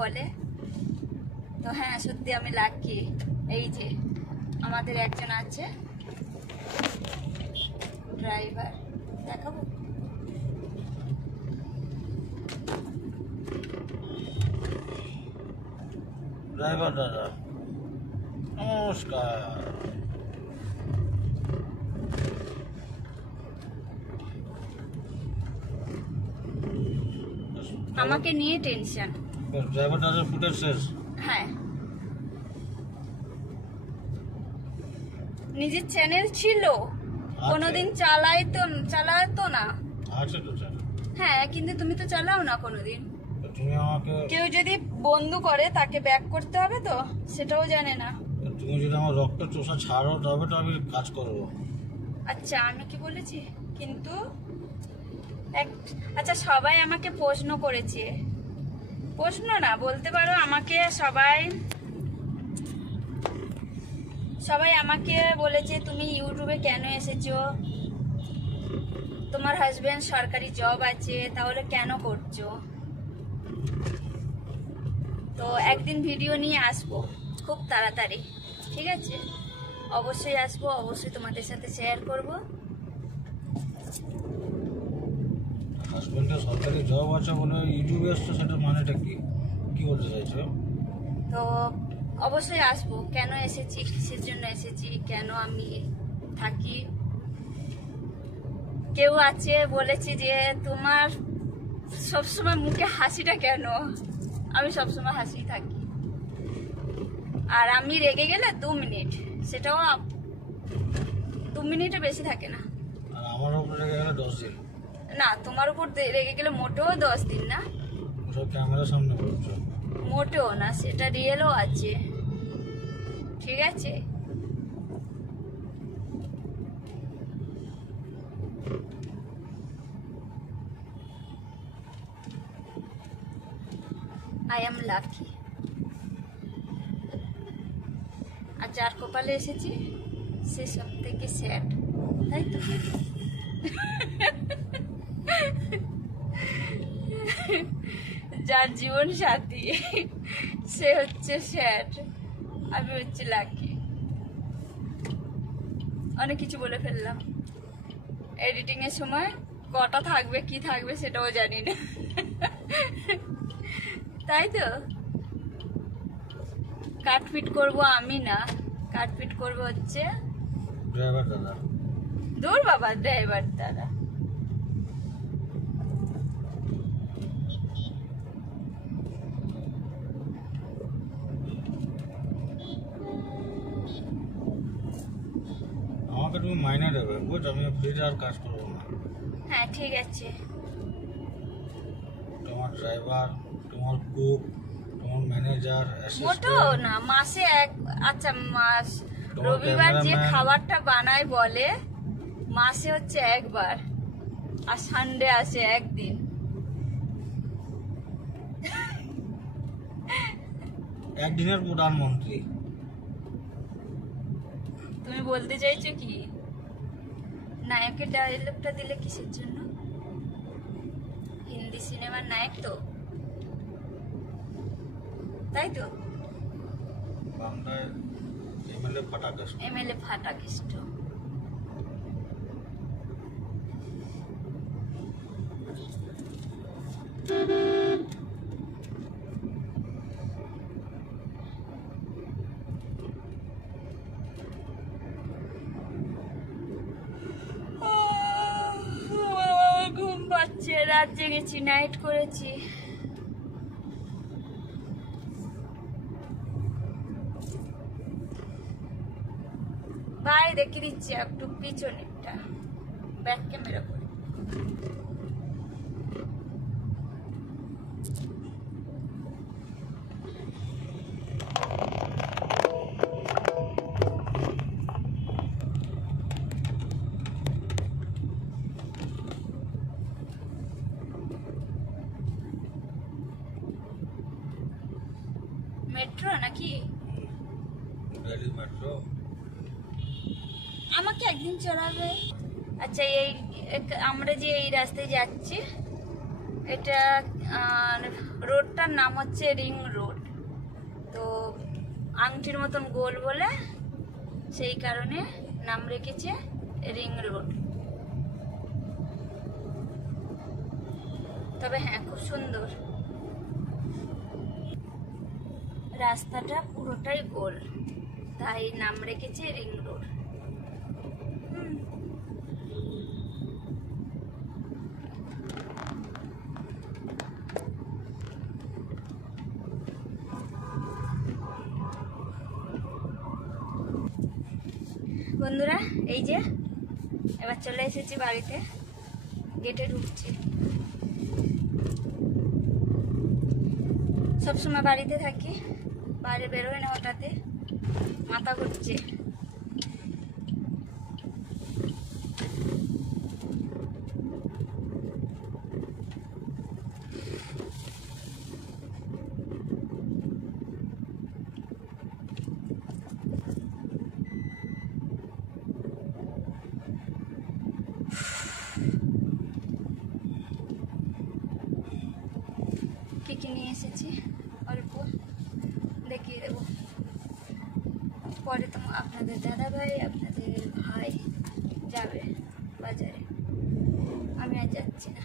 বলে। তো হ্যাঁ সত্যি আমি লাকি। এই যে আমাদের একজন আছে ড্রাইভার, দেখাবো। ড্রাইভার দাদা নমস্কার। আমাকে নিয়ে টেনশন। ড্রাইভার দাদার ফুটেজ শেষ। হ্যাঁ নিজের চ্যানেল ছিল, কোনোদিন চালাতো না। আছে তো স্যার। হ্যাঁ কিন্তু তুমি তো চালাও না কোনোদিন। তুমি আমাকে, কেউ যদি বন্ধু করে তাকে ব্যাক করতে হবে তো, সেটাও জানে না। তুমি যদি আমার রক্ত চোষা ছাড়ো তবে তো আমি কাজ করবো। আচ্ছা আমি কি বলেছি কিন্তু আচ্ছা সবাই আমাকে প্রশ্ন করেছে, প্রশ্ন না বলতে পারো, আমাকে সবাই আমাকে বলেছে তুমি ইউটিউবে কেন এসেছো, তোমার হাজবেন্ড সরকারি জব আছে তাহলে কেন করছো। তো একদিন ভিডিও নিয়ে আসবো খুব তাড়াতাড়ি, ঠিক আছে? অবশ্যই আসবো, অবশ্যই তোমাদের সাথে শেয়ার করব। হাজবেন্ডের সরকারি জব আছে বলে ইউটিউবে আসছে, সেটা মানেটা কি বলতে চাইছো? তো অবশ্যই আসবো, কেন এসেছি, কিসের জন্য এসেছি, কেন আমি থাকি। কেউ আছে বলেছে যে তোমার সবসময় মুখে হাসিটা কেন, আমি সবসময় হাসি থাকি। আর আমি রেগে গেলে 2 মিনিট, সেটাও 2 মিনিটে বেশি থাকে না। আর আমার উপরে রেগে গেলে 10 দিন। না তোমার উপর রেগে গেলে মোটেও 10 দিন না, ওসব ক্যামেরার সামনে বলছো। মোটেও না, সেটা রিয়েলও আছে, ঠিক আছে? I am lucky. আর যার কপালে এসেছি সে সব থেকে স্যাড, তাই তো? যার জীবন সাথী সে হচ্ছে স্যাড, আমি হচ্ছে লাকি। অনেক কিছু বলে ফেললাম। এডিটিং এর সময় কটা থাকবে কি থাকবে সেটাও জানি না, তাই তো? কাটপিট করব আমি না, কাটপিট করবো হচ্ছে ড্রাইভার দাদা। দূর বাবা, ড্রাইভার দাদা। আমাকে তুমি মাইনে দেবে, বুঝ? আমি ফ্রিতে আর কাজ করবো না। হ্যাঁ ঠিক আছে। তোমার ড্রাইভার, তোমার কুক, তোমার ম্যানেজার, মোটেও না, মাসে আচ্ছা মাস রবিবার যে খাবারটা বানায় বলে মাসে হচ্ছে একবার, আর সানডে আসে একদিন। একদিনের প্রধানমন্ত্রী। তুমি বলতে চাইছো কি নায়কের ডায়লগটা দিলে কিসের জন্য? হিন্দি সিনেমার নায়ক তো, তাই তো? বাংলায় এমএলএ ফাটাকেষ্ট। এমএলএ ফাটাকেষ্ট। ঘুম পাচ্ছে, রাত জেগেছি, নাইট করেছি। ভাই দেখে দিচ্ছি একটু পিছনেরটা, ব্যাক ক্যামেরা করে। মেট্রো নাকি? দিল্লি মেট্রো। আমাকে একদিন চড়াবে। আচ্ছা এই আমরা যে এই রাস্তায় যাচ্ছি, এটা আর রোডটার নাম হচ্ছে রিং রোড। তো আংটির মতন গোল বলে সেই কারণে নাম রেখেছে রিং রোড। তবে হ্যাঁ, খুব সুন্দর রাস্তাটা, পুরোটাই গোল, তাই নাম রেখেছে রিং রোড। বন্ধুরা, এই যে এবার চলে এসেছি বাড়িতে, গেটে ঢুকছি। সবসময় বাড়িতে থাকি, বাইরে বেরোয় না, হঠাৎ মাথা ঘুরছে। কি নিয়ে এসেছি অল্প দেখিয়ে দেবো পরে। তো আপনাদের দাদা ভাই, আপনাদের ভাই যাবে বাজারে, আমি আর যাচ্ছি না।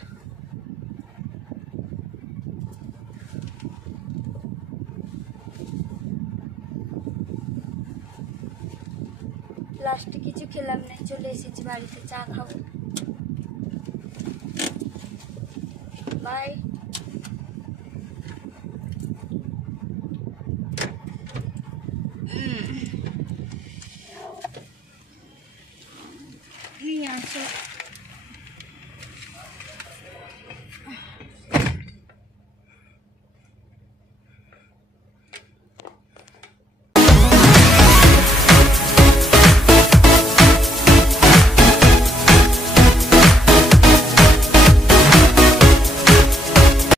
লাস্টে কিছু খেলাম না, চলে এসেছি বাড়িতে, চা খাবো। বাই। আসো।